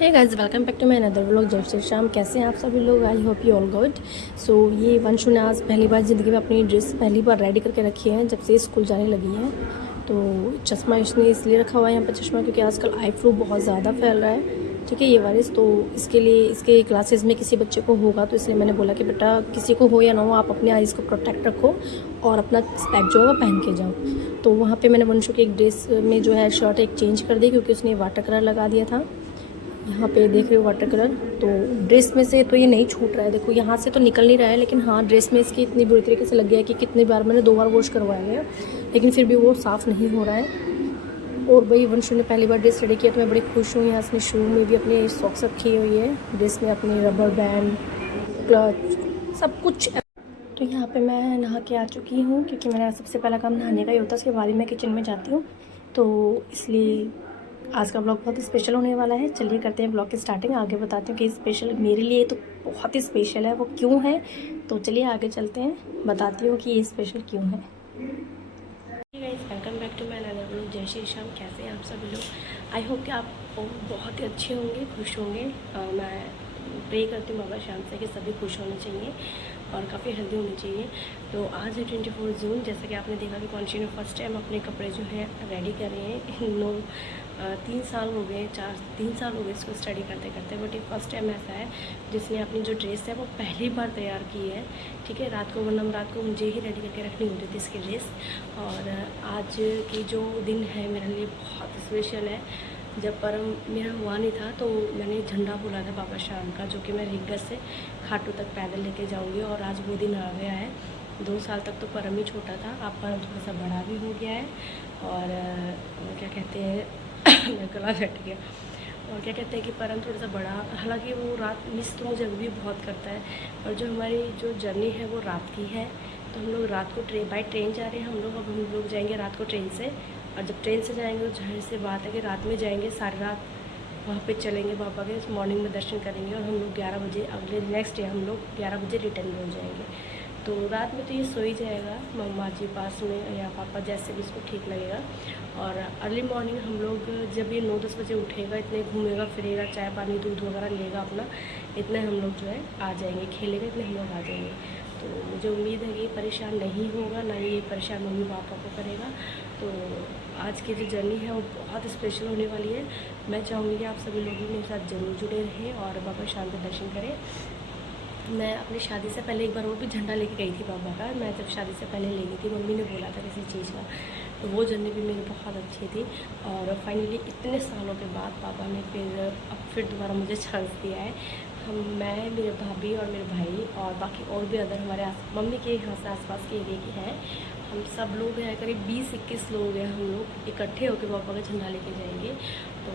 Hey guys, welcome back to my another vlog. जय श्री श्याम। कैसे हैं आप सभी लोग? I hope you all good. So ये वंशु ने आज पहली बार ज़िंदगी में अपनी ड्रेस पहली बार रेडी करके रखी है जब से स्कूल जाने लगी है। तो चश्मा इसने इसलिए रखा हुआ है यहाँ पर चश्मा, क्योंकि आजकल आई फ्लू बहुत ज़्यादा फैल रहा है। ठीक है, ये वायरस। तो इसके लिए इसके क्लासेस में किसी बच्चे को होगा, तो इसलिए मैंने बोला कि बेटा किसी को हो या ना हो, आप अपने आइज़ को प्रोटेक्ट रखो और अपना स्पेक जो है वो पहन के जाओ। तो वहाँ पे मैंने वंशु की एक ड्रेस में जो है शर्ट एक चेंज कर दी, क्योंकि उसने वाटर कलर लगा दिया था। यहाँ पे देख रहे हो वाटर कलर, तो ड्रेस में से तो ये नहीं छूट रहा है। देखो यहाँ से तो निकल नहीं रहा है, लेकिन हाँ ड्रेस में इसकी इतनी बुरी तरीके से लग गया है कि कितनी बार मैंने 2 बार वॉश करवाया है, लेकिन फिर भी वो साफ़ नहीं हो रहा है। और भाई वंशु ने पहली बार ड्रेस रेडी किया तो मैं बड़ी खुश हूँ। यहाँ इसने शू में भी अपनी सॉक्स रखी हुई है, ड्रेस में अपनी रबर बैंड, क्लच, सब कुछ। तो यहाँ पे मैं नहा के आ चुकी हूँ, क्योंकि मेरा सबसे पहला काम नहाने का ही होता है। उसके बाद ही मैं किचन में जाती हूँ, तो इसलिए आज का ब्लॉग बहुत ही स्पेशल होने वाला है। चलिए करते हैं ब्लॉग की स्टार्टिंग। आगे बताती हूँ कि स्पेशल मेरे लिए तो बहुत ही स्पेशल है, वो क्यों है। तो चलिए आगे चलते हैं, बताती हूँ कि ये स्पेशल क्यों है। Guys, welcome back to my another blog. जय श्री श्याम। कैसे हैं आप सभी लोग? आई होप कि आप बहुत ही अच्छे होंगे, खुश होंगे। मैं प्रे करती हूँ बाबा श्याम से कि सभी खुश होने चाहिए और काफ़ी हेल्दी होनी चाहिए। तो आज है 24 जून। जैसा कि आपने देखा कि कौनशी ने फर्स्ट टाइम अपने कपड़े जो है रेडी कर रहे हैं। 3 साल हो गए, 3 साल हो गए इसको स्टडी करते करते, बट ये फर्स्ट टाइम ऐसा है जिसने अपनी जो ड्रेस है वो पहली बार तैयार की है। ठीक है, रात को, वरना रात को मुझे ही रेडी करके रखनी होती थी इसकी ड्रेस। और आज की जो दिन है मेरे लिए बहुत स्पेशल है। जब परम मेरा हुआ नहीं था तो मैंने झंडा बोला था बाबा श्याम का, जो कि मैं रिंगर से खाटू तक पैदल लेके जाऊंगी, और आज वो दिन आ गया है। 2 साल तक तो परम ही छोटा था, अब परम थोड़ा सा बड़ा भी हो गया है। और क्या कहते हैं मेरा गला फट गया। और क्या कहते हैं कि परम थोड़ा सा बड़ा, हालांकि वो रात मिस तो मुझे भी बहुत करता है, और जो हमारी जो जर्नी है वो रात की है। तो हम लोग रात को बाई ट्रेन जा रहे हैं हम लोग। अब हम लोग जाएंगे रात को ट्रेन से, और जब ट्रेन से जाएंगे तो जाहिर सी बात है कि रात में जाएंगे, सारी रात वहाँ पे चलेंगे बाबा के, मॉर्निंग में दर्शन करेंगे, और हम लोग 11 बजे अगले नेक्स्ट डे हम लोग 11 बजे रिटर्न हो जाएंगे। तो रात में तो ये सो ही जाएगा मम्मा जी पास में, या पापा, जैसे भी इसको ठीक लगेगा। और अर्ली मॉर्निंग हम लोग जब ये 9-10 बजे उठेगा, इतने घूमेगा फिरेगा, चाय पानी दूध वगैरह लेगा अपना, इतने हम लोग जो है आ जाएंगे, खेलेंगे, इतने हम लोग आ जाएंगे। तो मुझे उम्मीद है कि परेशान नहीं होगा, ना ये परेशान मम्मी पापा को करेगा। तो आज की जो जर्नी है वो बहुत स्पेशल होने वाली है। मैं चाहूँगी कि आप सभी लोग भी मेरे साथ ज़रूर जुड़े रहें और बाबा श्याम के दर्शन करें। मैं अपनी शादी से पहले एक बार वो भी झंडा लेके गई थी बाबा का। मैं जब शादी से पहले ले गई थी, मम्मी ने बोला था किसी चीज़ का, तो वो जर्नी भी मेरी बहुत अच्छी थी। और फाइनली इतने सालों के बाद पापा ने फिर दोबारा मुझे चांस दिया है। मैं, मेरे भाभी और मेरे भाई और बाकी और भी अदर हमारे मम्मी के यहाँ से आसपास के एरिया के हैं, हम सब लोग हैं, करीब 20-21 लोग हैं। हम लोग इकट्ठे होकर पापा का झंडा लेके जाएंगे। तो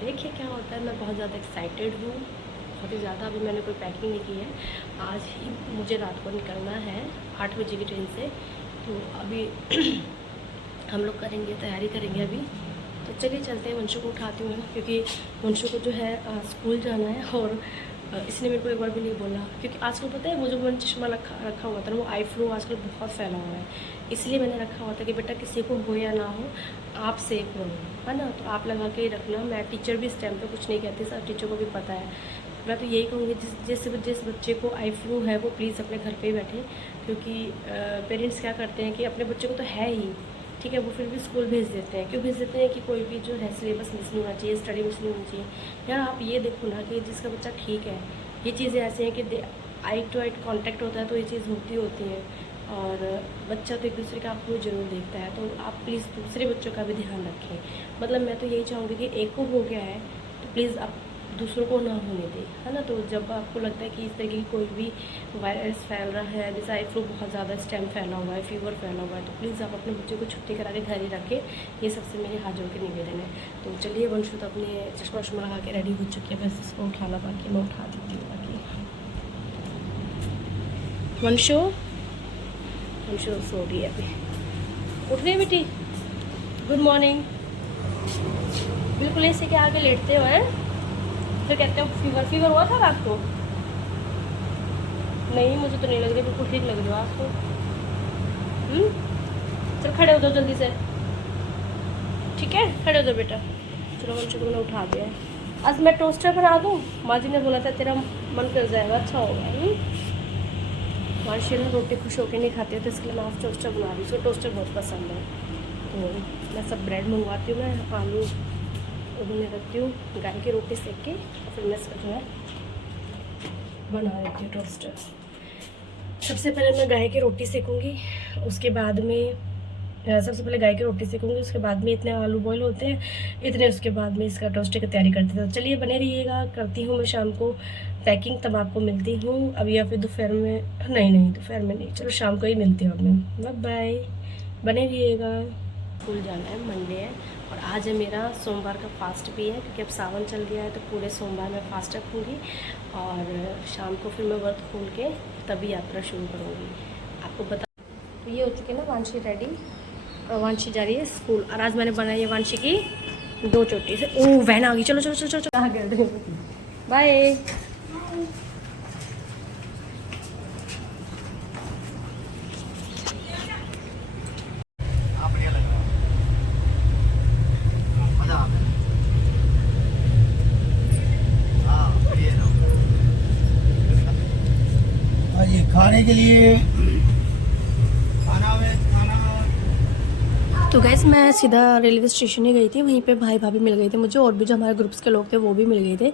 देखिए क्या होता है। मैं बहुत ज़्यादा एक्साइटेड हूँ, बहुत ही ज़्यादा। अभी मैंने कोई पैकिंग नहीं की है, आज ही मुझे रात को निकलना है 8 बजे की ट्रेन से। तो अभी हम लोग करेंगे, तैयारी करेंगे अभी। तो चलिए चलते हैं, वंशु को उठाती हूँ, क्योंकि वंशु को जो है स्कूल जाना है। और इसने मेरे को एक बार भी नहीं बोला, क्योंकि आजकल पता है वो जो मैंने चश्मा रखा हुआ था ना, वो आई फ्लू आजकल बहुत फैला हुआ है, इसलिए मैंने रखा हुआ था कि बेटा किसी को हो या ना हो, आप सेफ रहो, है ना। तो आप लगा के ही रखना। मैं टीचर भी इस टाइम पे कुछ नहीं कहती, सब टीचर को भी पता है। मैं तो यही कहूँगी जिस बच्चे को आई फ्लू है वो प्लीज़ अपने घर पे ही बैठे, क्योंकि पेरेंट्स क्या करते हैं कि अपने बच्चे को तो है ही, ठीक है, वो फिर भी स्कूल भेज देते हैं। क्यों भेज देते हैं कि कोई भी जो है सिलेबस मिस नहीं होना चाहिए, स्टडी मिस नहीं होनी चाहिए। यार आप ये देखो ना कि जिसका बच्चा ठीक है, ये चीज़ें ऐसी हैं कि आई टू आई कॉन्टैक्ट होता है तो ये चीज़ होती है, और बच्चा तो एक दूसरे का आपको ज़रूर देखता है। तो आप प्लीज़ दूसरे बच्चों का भी ध्यान रखें। मतलब मैं तो यही चाहूँगी कि एक को हो गया है तो प्लीज़ आप दूसरों को ना होने दें, है ना। तो जब आपको लगता है कि इस तरीके की कोई भी वायरस फैल रहा है, जैसे आई फ्लू बहुत ज़्यादा इस टाइम फैला हुआ है, फीवर फैला हुआ है, तो प्लीज़ आप अपने बच्चे को छुट्टी करा के घर ही रखें। ये सबसे मेरे हाथ जोड़ के निवेदन है। तो चलिए, वंशु तो अपने चश्मा वश्मा लगा के रेडी हो चुकी है, बस इसको उठाना बाकी, मैं उठा देती हूँ बाकी। वंशु सो रही है अभी, उठ गई बेटी? Good morning. बिल्कुल ऐसे के आगे लेटते हो हैं, फिर कहते हो फीवर हुआ था रात को? नहीं, मुझे तो नहीं लग रही, बिल्कुल ठीक लग रही हो आप तो। चल खड़े हो जाओ जल्दी से, ठीक है, खड़े हो जाओ बेटा। चलो वंशु को मैंने उठा दिया है। आज मैं टोस्टर बना दूँ, माँ जी ने बोला था तेरा मन कर जाएगा, अच्छा होगा। मानसी ना रोटी खुश होकर नहीं खाती है, तो इसके लिए मैं आज टोस्टर बना रही हूँ, उसको टोस्टर बहुत पसंद है। तो मैं सब ब्रेड मंगवाती हूँ, मैं आलू उन्होंने रखती हूँ, गाय की रोटी सेक के, फिर मैं इसका जो है बना लेती हूँ टोस्टर। सबसे पहले मैं गाय की रोटी सेकूँगी, उसके बाद में सबसे पहले गाय की रोटी सेकूँगी, उसके बाद में इतने आलू बॉईल होते हैं, इतने उसके बाद में इसका टोस्टर की तैयारी करते थे। तो चलिए बने रहिएगा, करती हूँ मैं शाम को पैकिंग, तब आपको मिलती हूँ। अभी या फिर दोपहर में, नहीं दोपहर में नहीं, चलो शाम को ही मिलती हूँ मैं। बाय बाय, बने रहिएगा। स्कूल जाना है, मंडे है, और आज है मेरा सोमवार का फास्ट भी है, क्योंकि अब सावन चल गया है, तो पूरे सोमवार मैं फास्ट रखूँगी और शाम को फिर मैं व्रत खोल के तभी यात्रा शुरू करूँगी। आपको बता, तो ये हो चुके ना वांशी रेडी, और वांशी जा रही है स्कूल। और आज मैंने बनाई है वांशी की 2 चोटी से। ओह वैन आ गई, चलो चलो चलो चलो, कहाँ कर दे। बाय। खाने के लिए तो गैस मैं सीधा रेलवे स्टेशन ही गई थी, वहीं पे भाई भाभी मिल गए थे मुझे, और भी जो हमारे ग्रुप्स के लोग थे वो भी मिल गए थे।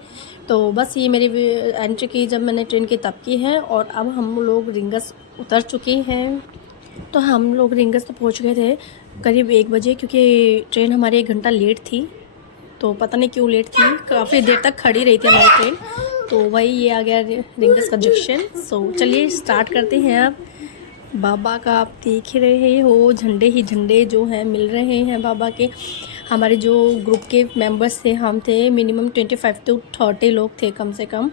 तो बस ये मेरी एंट्री की जब मैंने ट्रेन की तब की है, और अब हम लोग रिंगस उतर चुके हैं। तो हम लोग रिंगस तो पहुंच गए थे करीब 1 बजे, क्योंकि ट्रेन हमारी 1 घंटा लेट थी। तो पता नहीं क्यों लेट थी, काफ़ी देर तक खड़ी रही थी हमारी ट्रेन। तो वही ये आ गया रिंगस का जंक्शन। सो चलिए स्टार्ट करते हैं। अब बाबा का आप देख ही रहे हो, झंडे ही झंडे जो हैं मिल रहे हैं बाबा के। हमारे जो ग्रुप के मेंबर्स थे, हम थे मिनिमम 25 to 30 लोग थे कम से कम,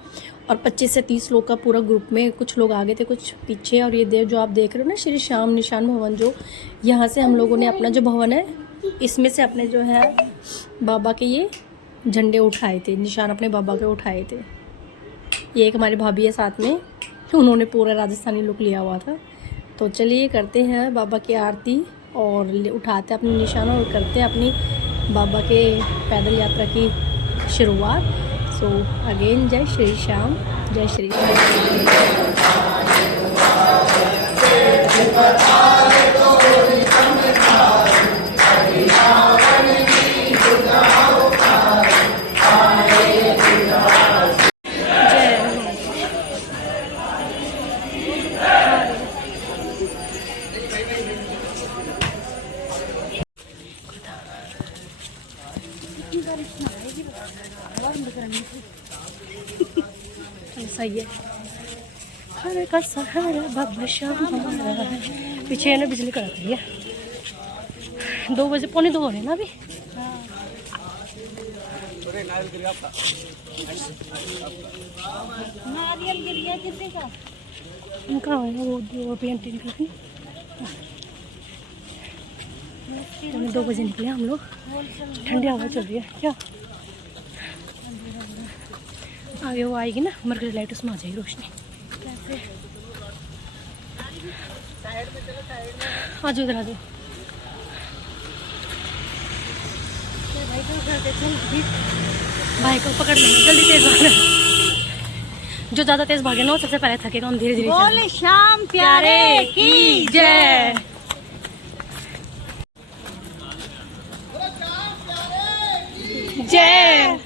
और 25 से 30 लोग का पूरा ग्रुप में, कुछ लोग आगे थे कुछ पीछे। और ये देव जो आप देख रहे हो ना, श्री श्याम निशान भवन, जो यहाँ से हम लोगों ने अपना जो भवन है, इसमें से अपने जो है बाबा के ये झंडे उठाए थे, निशान अपने बाबा के उठाए थे। ये एक हमारी भाभी है साथ में, उन्होंने पूरा राजस्थानी लुक लिया हुआ था। तो चलिए करते हैं बाबा की आरती, और उठाते अपने निशान और करते हैं अपनी बाबा के पैदल यात्रा की शुरुआत। सो अगेन जय श्री श्याम, जय श्री सही है। हर का सहारा बाबा श्याम हमारा। पीछे है ना बिजली कड़क रही है। 2 बजे, 1:45 हो रहे हैं ना अभी। नारियल गिरिया कितने का? उनका है वो पेंटिंग करनी। 2 बजे निकले हम लोग, ठंडी हवा चल रही है क्या। आगे वो आएगी ना मरकरी लाइट, उसमें आ जाएगी रोशनी। आज उधर आ जाओ भाई को पकड़ लेंगे, जल्दी तेज भागना। जो ज़्यादा तेज भागे ना वो सबसे पहले थकेगा, हम धीरे धीरे। बोले श्याम प्यारे की जय। जय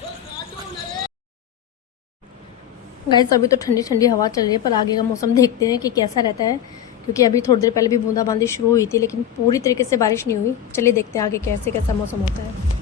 गाइस, अभी तो ठंडी ठंडी हवा चल रही है, पर आगे का मौसम देखते हैं कि कैसा रहता है, क्योंकि अभी थोड़ी देर पहले भी बूंदाबांदी शुरू हुई थी, लेकिन पूरी तरीके से बारिश नहीं हुई। चलिए देखते हैं आगे कैसे कैसा मौसम होता है।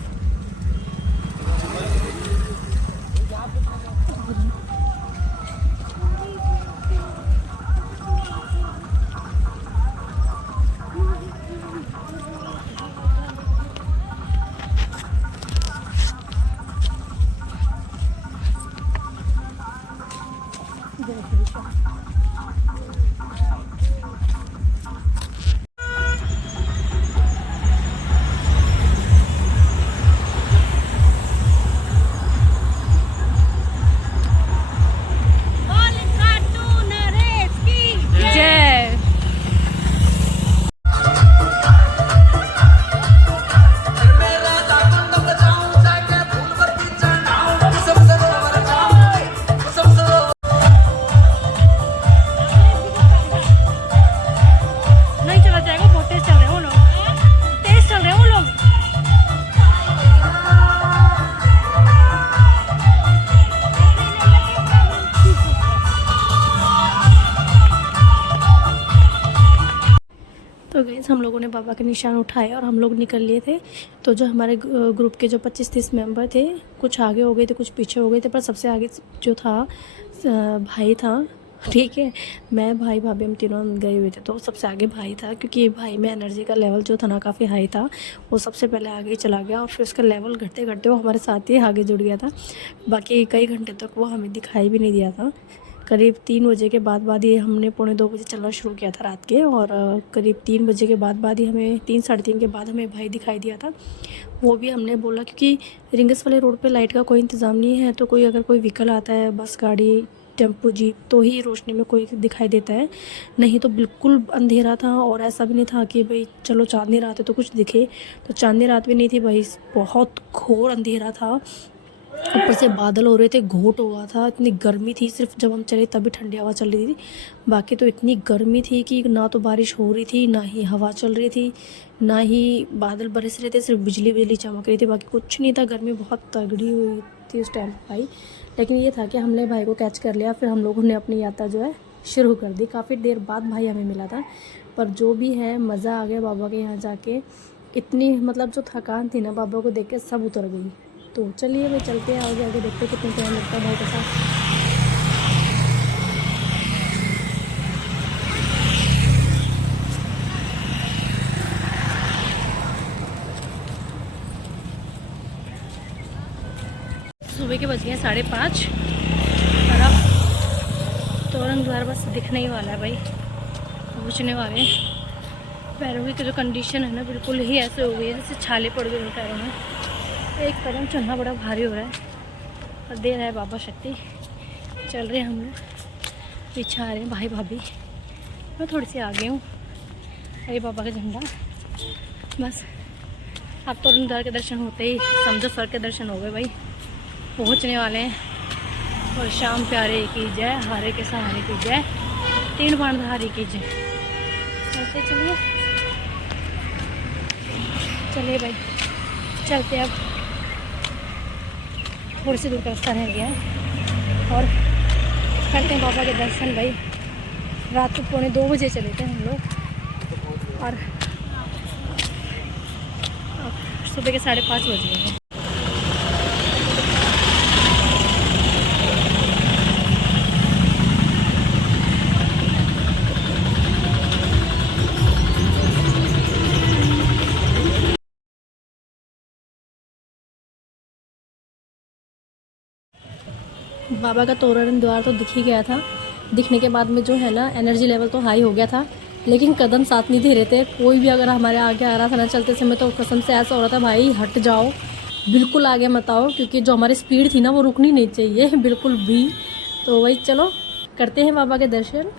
हम लोगों ने बाबा के निशान उठाए और हम लोग निकल लिए थे। तो जो हमारे ग्रुप के जो 25-30 मेंबर थे, कुछ आगे हो गए थे, कुछ पीछे हो गए थे, पर सबसे आगे जो था भाई था, ठीक है। मैं, भाई, भाभी हम तीनों गए हुए थे, तो सबसे आगे भाई था, क्योंकि भाई में एनर्जी का लेवल जो था ना काफ़ी हाई था। वो सबसे पहले आगे चला गया और फिर उसका लेवल घटते घटते वो हमारे साथ ही आगे जुड़ गया था। बाकी कई घंटे तक वो हमें दिखाई भी नहीं दिया था। करीब 3 बजे के बाद ही हमने 1:45 बजे चलना शुरू किया था रात के, और करीब 3 बजे के बाद ही हमें 3 साढ़े 3 के बाद हमें भाई दिखाई दिया था। वो भी हमने बोला, क्योंकि रिंगस वाले रोड पे लाइट का कोई इंतज़ाम नहीं है, तो कोई अगर कोई व्हीकल आता है, बस, गाड़ी, टेम्पो, जीप, तो ही रोशनी में कोई दिखाई देता है, नहीं तो बिल्कुल अंधेरा था। और ऐसा भी नहीं था कि भाई चलो चांदनी रात है तो कुछ दिखे, तो चांदनी रात भी नहीं थी भाई, बहुत घोर अंधेरा था। ऊपर से बादल हो रहे थे, घोट हुआ था, इतनी गर्मी थी। सिर्फ जब हम चले तभी ठंडी हवा चल रही थी, बाकी तो इतनी गर्मी थी कि ना तो बारिश हो रही थी, ना ही हवा चल रही थी, ना ही बादल बरस रहे थे, सिर्फ बिजली चमक रही थी, बाकी कुछ नहीं था। गर्मी बहुत तगड़ी हुई थी उस टाइम भाई। लेकिन ये था कि हमने भाई को कैच कर लिया, फिर हम लोगों ने अपनी यात्रा जो है शुरू कर दी। काफ़ी देर बाद भाई हमें मिला था, पर जो भी है मज़ा आ गया बाबा के यहाँ जाके। इतनी मतलब जो थकान थी ना बाबा को देख के सब उतर गई। तो चलिए भाई चलते हैं आगे, आगे देखते हैं कितने टाइम लगता है भाई के साथ। सुबह के बज गए 5:30 और अब तोरण द्वार बस दिखने ही वाला है भाई, पहुँचने वाले हैं। पैरों की जो कंडीशन है ना बिल्कुल ही ऐसे हो गई है जैसे छाले पड़ गए पैरों में। एक कदम चलना बड़ा भारी हो रहा है, और दे रहा है बाबा शक्ति। चल रहे हैं हम लोग, पीछे आ रहे हैं भाई भाभी, मैं थोड़ी सी आगे हूँ। अरे बाबा का झंडा, बस अब तोरण द्वार के दर्शन होते ही समझो सर के दर्शन हो गए भाई, पहुँचने वाले हैं। और शाम प्यारे की जय, हारे के सहारे की जय, तीन बाणधारी की जय। चलते चलिए, चलिए भाई चलते। अब थोड़ी सी दूर का रास्ता रह गया है और करते हैं बाबा के दर्शन भाई। रात को 1:45 बजे चले थे हम लोग, और सुबह के 5:30 बज गए हैं। बाबा का तोरण द्वार तो दिख ही गया था। दिखने के बाद में जो है ना एनर्जी लेवल तो हाई हो गया था, लेकिन कदम साथ नहीं दे रहे थे। कोई भी अगर हमारे आगे आ रहा था ना चलते समय, तो कसम से ऐसा हो रहा था भाई हट जाओ, बिल्कुल आगे मत आओ, क्योंकि जो हमारी स्पीड थी ना वो रुकनी नहीं चाहिए बिल्कुल भी। तो वही चलो करते हैं बाबा के दर्शन।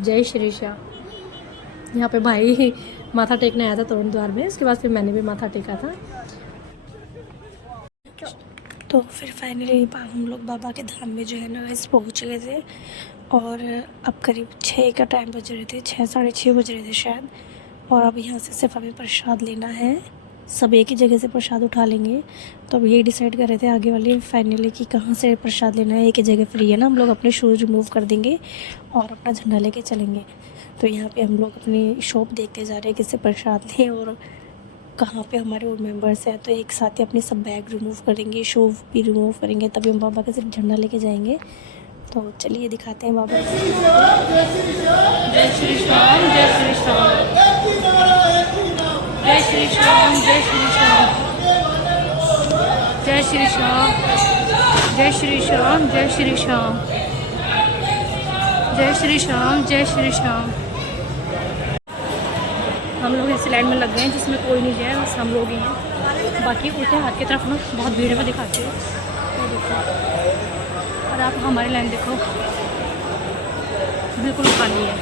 जय श्री श्याम। यहाँ पे भाई माथा टेकने आया था तोरण द्वार में, उसके बाद फिर मैंने भी माथा टेका था। तो फिर फाइनली हम लोग बाबा के धाम में जो है ना इस पहुँच गए थे, और अब करीब 6 का टाइम बज रहे थे, 6 साढ़े 6 बज रहे थे शायद। और अब यहाँ से सिर्फ हमें प्रसाद लेना है, सब एक ही जगह से प्रसाद उठा लेंगे। तो अब यही डिसाइड कर रहे थे आगे वाले फाइनली कि कहाँ से प्रसाद लेना है। एक ही जगह फ्री है ना, हम लोग अपने शूज़ रिमूव कर देंगे और अपना झंडा लेके चलेंगे। तो यहाँ पे हम लोग अपनी शॉप देखते जा रहे हैं किससे प्रसाद लें और कहाँ पे हमारे और मेंबर्स हैं। तो एक साथ ही अपने सब बैग रिमूव करेंगे, शू भी रिमूव करेंगे, तभी हम बाबा के सिर्फ झंडा लेके जाएंगे। तो चलिए दिखाते हैं बाबा। जय श्री श्याम, जय श्री श्याम, जय श्री श्याम, जय श्री श्याम, जय श्री श्याम, जय श्री श्याम, जय श्री श्याम, जय श्री श्याम, जय श्री श्याम। हम लोग इस लाइन में लग गए हैं जिसमें कोई नहीं है, बस हम लोग ही हैं। बाकी उल्टे हाथ की तरफ ना बहुत भीड़ में दिखाते हैं, तो देखो। और आप हमारी लाइन देखो, बिल्कुल खाली है।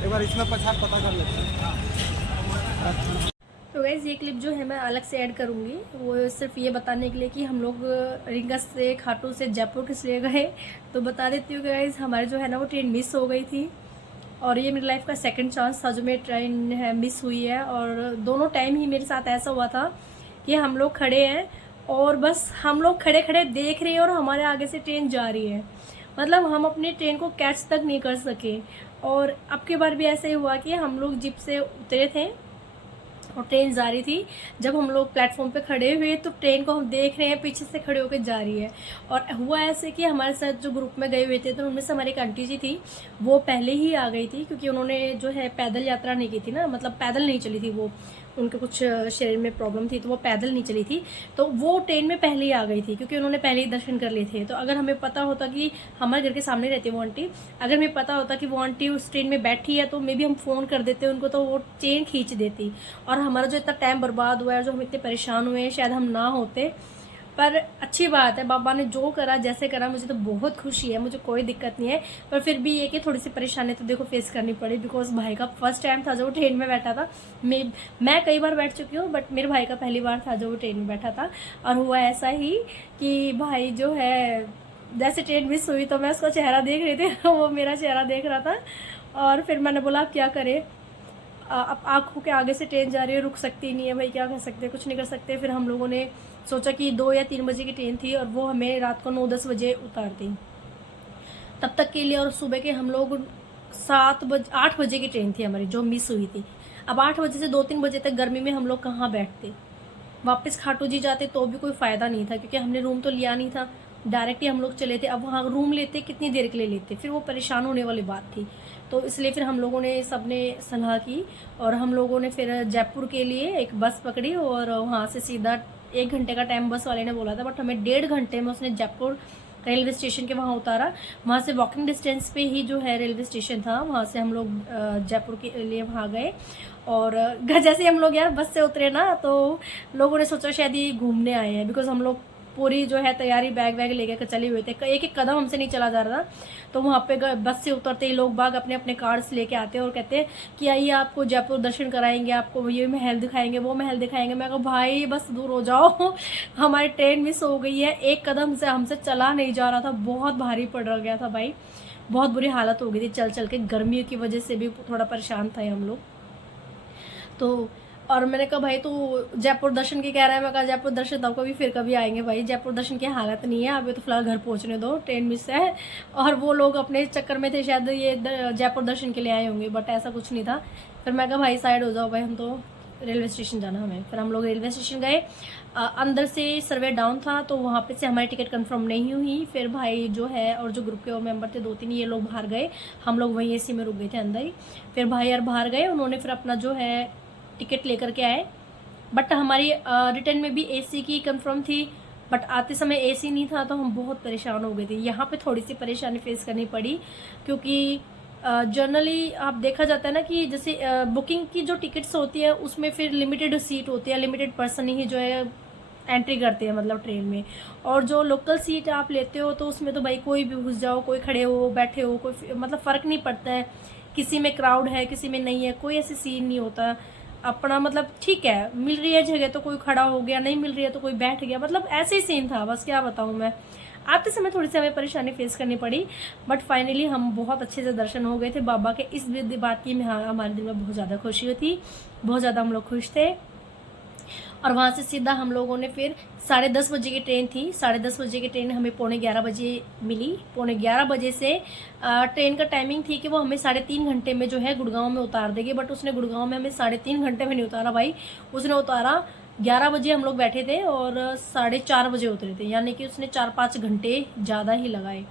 एक बार इसमें प्रसाद पता कर लेते हैं। तो गाइज़ ये क्लिप जो है मैं अलग से ऐड करूँगी, वो सिर्फ ये बताने के लिए कि हम लोग रींगस से खाटू से जयपुर किस लिए गए। तो बता देती हूँ गाइज़, हमारे जो है ना वो ट्रेन मिस हो गई थी और ये मेरी लाइफ का सेकंड चांस था जो मेरी ट्रेन है मिस हुई है। और दोनों टाइम ही मेरे साथ ऐसा हुआ था कि हम लोग खड़े हैं और बस हम लोग खड़े खड़े देख रहे हैं और हमारे आगे से ट्रेन जा रही है, मतलब हम अपनी ट्रेन को कैच तक नहीं कर सके। और अब की बार भी ऐसा ही हुआ कि हम लोग जिप से उतरे थे और ट्रेन जा रही थी। जब हम लोग प्लेटफॉर्म पे खड़े हुए तो ट्रेन को हम देख रहे हैं पीछे से खड़े होकर जा रही है। और हुआ ऐसे कि हमारे साथ जो ग्रुप में गए हुए थे तो उनमें से हमारी एक आंटी जी थी, वो पहले ही आ गई थी क्योंकि उन्होंने जो है पैदल यात्रा नहीं की थी ना, मतलब पैदल नहीं चली थी वो, उनके कुछ शरीर में प्रॉब्लम थी तो वो पैदल नहीं चली थी। तो वो ट्रेन में पहले ही आ गई थी क्योंकि उन्होंने पहले ही दर्शन कर लिए थे। तो अगर हमें पता होता कि हमारे घर के सामने रहती वो आंटी, अगर हमें पता होता कि वो आंटी उस ट्रेन में बैठी है तो मे बी हम फ़ोन कर देते उनको, तो वो ट्रेन खींच देती और हमारा जो इतना टाइम बर्बाद हुआ है, जो हम इतने परेशान हुए हैं, शायद हम ना होते। पर अच्छी बात है, बाबा ने जो करा जैसे करा, मुझे तो बहुत खुशी है, मुझे कोई दिक्कत नहीं है। पर फिर भी ये कि थोड़ी सी परेशानी तो देखो फेस करनी पड़ी, बिकॉज भाई का फर्स्ट टाइम था जो वो ट्रेन में बैठा था। मैं कई बार बैठ चुकी हूँ बट मेरे भाई का पहली बार था जो वो ट्रेन में बैठा था। और हुआ ऐसा ही कि भाई जो है जैसे ट्रेन मिस हुई तो मैं उसका चेहरा देख रही थी वो मेरा चेहरा देख रहा था। और फिर मैंने बोला क्या करें, अब आँखों के आगे से ट्रेन जा रही है, रुक सकती नहीं है भाई, क्या कर सकते हैं, कुछ नहीं कर सकते। फिर हम लोगों ने सोचा कि 2 या 3 बजे की ट्रेन थी और वो हमें रात को 9-10 बजे उतारती तब तक के लिए। और सुबह के हम लोग 8 बजे की ट्रेन थी हमारी जो मिस हुई थी। अब 8 बजे से 2-3 बजे तक गर्मी में हम लोग कहाँ बैठते, वापस खाटू जी जाते तो भी कोई फ़ायदा नहीं था क्योंकि हमने रूम तो लिया नहीं था, डायरेक्ट ही हम लोग चले थे। अब वहाँ रूम लेते कितनी देर के लिए लेते, फिर वो परेशान होने वाली बात थी। तो इसलिए फिर हम लोगों ने सबने सलाह की और हम लोगों ने फिर जयपुर के लिए एक बस पकड़ी और वहाँ से सीधा 1 घंटे का टाइम बस वाले ने बोला था, बट हमें 1.5 घंटे में उसने जयपुर रेलवे स्टेशन के वहाँ उतारा। वहाँ से वॉकिंग डिस्टेंस पे ही जो है रेलवे स्टेशन था, वहाँ से हम लोग जयपुर के लिए वहाँ गए। और जैसे हम लोग यार बस से उतरे ना तो लोगों ने सोचा शायद ये घूमने आए हैं, बिकॉज हम लोग पूरी जो है तैयारी बैग वैग लेके चले हुए थे, एक एक कदम हमसे नहीं चला जा रहा था। तो वहाँ पे बस से उतरते ही लोग बाग अपने अपने कार्ड्स लेके आते हैं और कहते हैं कि आइए आपको जयपुर दर्शन कराएंगे, आपको ये महल दिखाएंगे, वो महल दिखाएंगे। मैं कहा भाई बस दूर हो जाओ हमारी ट्रेन मिस हो गई है, एक कदम से हमसे चला नहीं जा रहा था, बहुत भारी पड़ गया था भाई, बहुत बुरी हालत हो गई थी चल चल के, गर्मियों की वजह से भी थोड़ा परेशान थे हम लोग। तो और मैंने कहा भाई तू जयपुर दर्शन की कह रहा है, मैं कहा जयपुर दर्शन तब कभी फिर कभी आएंगे भाई, जयपुर दर्शन की हालत नहीं है अभी, तो फिलहाल घर पहुंचने दो, ट्रेन मिस है। और वो लोग अपने चक्कर में थे, शायद ये जयपुर दर्शन के लिए आए होंगे, बट ऐसा कुछ नहीं था। फिर मैं कहा भाई साइड हो जाओ भाई, हम तो रेलवे स्टेशन जाना हमें। फिर हम लोग रेलवे स्टेशन गए, अंदर से सर्वे डाउन था तो वहाँ पे से हमारी टिकट कंफर्म नहीं हुई। फिर भाई जो है और जो ग्रुप के और मेंबर थे 2-3 ये लोग बाहर गए, हम लोग वहीं एसी में रुक गए थे अंदर ही। फिर भाई यार बाहर गए, उन्होंने फिर अपना जो है टिकट लेकर के आए, बट हमारी रिटर्न में भी एसी की कंफर्म थी, बट आते समय एसी नहीं था तो हम बहुत परेशान हो गए थे। यहाँ पे थोड़ी सी परेशानी फेस करनी पड़ी क्योंकि जनरली आप देखा जाता है ना कि जैसे बुकिंग की जो टिकट्स होती है उसमें फिर लिमिटेड सीट होती है, लिमिटेड पर्सन ही जो है एंट्री करते हैं मतलब ट्रेन में। और जो लोकल सीट आप लेते हो तो उसमें तो भाई कोई भी घुस जाओ, कोई खड़े हो बैठे हो, कोई मतलब फ़र्क नहीं पड़ता है, किसी में क्राउड है किसी में नहीं है, कोई ऐसी सीन नहीं होता अपना, मतलब ठीक है मिल रही है जगह तो कोई खड़ा हो गया, नहीं मिल रही है तो कोई बैठ गया, मतलब ऐसे ही सीन था। बस क्या बताऊँ मैं, आते समय थोड़ी सी हमें परेशानी फेस करनी पड़ी, बट फाइनली हम बहुत अच्छे से दर्शन हो गए थे बाबा के। इस बात की हमारे दिल में बहुत ज़्यादा खुशी होती, बहुत ज़्यादा हम लोग खुश थे। और वहाँ से सीधा हम लोगों ने फिर 10:30 बजे की ट्रेन थी, 10:30 बजे की ट्रेन हमें 11:15 बजे मिली। 11:15 बजे से ट्रेन का टाइमिंग थी कि वो हमें 3.5 घंटे में जो है गुड़गांव में उतार देगी, बट उसने गुड़गांव में हमें 3.5 घंटे में नहीं उतारा भाई, उसने उतारा 11 बजे हम लोग बैठे थे और 4:30 बजे उतरे थे, यानी कि उसने 4-5 घंटे ज़्यादा ही लगाए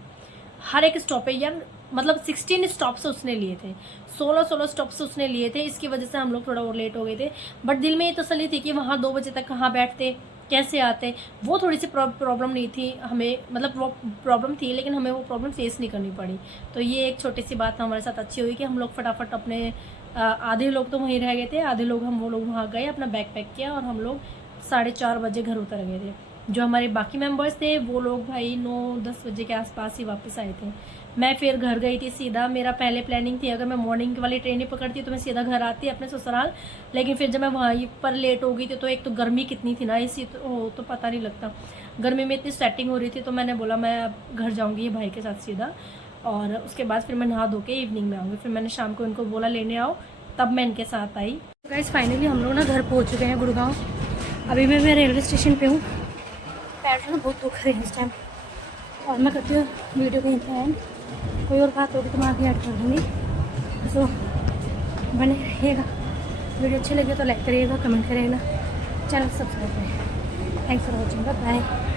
हर एक स्टॉपेज यार, मतलब 16 स्टॉप्स उसने लिए थे, 16 स्टॉप्स उसने लिए थे। इसकी वजह से हम लोग थोड़ा और लेट हो गए थे, बट दिल में ये तसल्ली थी कि वहाँ 2 बजे तक कहाँ बैठते, कैसे आते, वो थोड़ी सी प्रॉब्लम नहीं थी हमें, मतलब प्रॉब्लम थी लेकिन हमें वो प्रॉब्लम फेस नहीं करनी पड़ी। तो ये एक छोटी सी बात हमारे साथ अच्छी हुई कि हम लोग फटाफट अपने आधे लोग तो वहीं रह गए थे, आधे लोग वो लोग वहाँ गए, अपना बैग पैक किया और हम लोग 4:30 बजे घर उतर गए थे। जो हमारे बाकी मेंबर्स थे वो लोग भाई 9-10 बजे के आसपास ही वापस आए थे। मैं फिर घर गई थी सीधा। मेरा पहले प्लानिंग थी अगर मैं मॉर्निंग वाली ट्रेन ही पकड़ती तो मैं सीधा घर आती अपने ससुराल, लेकिन फिर जब मैं वहीं पर लेट हो गई थी तो एक तो गर्मी कितनी थी ना, इसी तो पता नहीं लगता, गर्मी में इतनी स्वेटिंग हो रही थी। तो मैंने बोला मैं अब घर जाऊँगी ये भाई के साथ सीधा, और उसके बाद फिर मैं नहा धो के इवनिंग में आऊँगी। फिर मैंने शाम को इनको बोला लेने आओ, तब मैं इनके साथ आई। गाइस फाइनली हम लोग ना घर पहुँच चुके हैं गुड़गांव। अभी मैं रेलवे स्टेशन पे हूँ, पैर जो ना बहुत दुख रहे हैं इस टाइम, और मैं करती हूँ वीडियो कहीं पर एंड। कोई और बात होगी तो मैं आगे ऐड कर दूँगी। सो बने रहिएगा, वीडियो अच्छी लगी तो लाइक करिएगा, कमेंट करिएगा, चैनल सब्सक्राइब करिएगा। Thanks for watching, bye.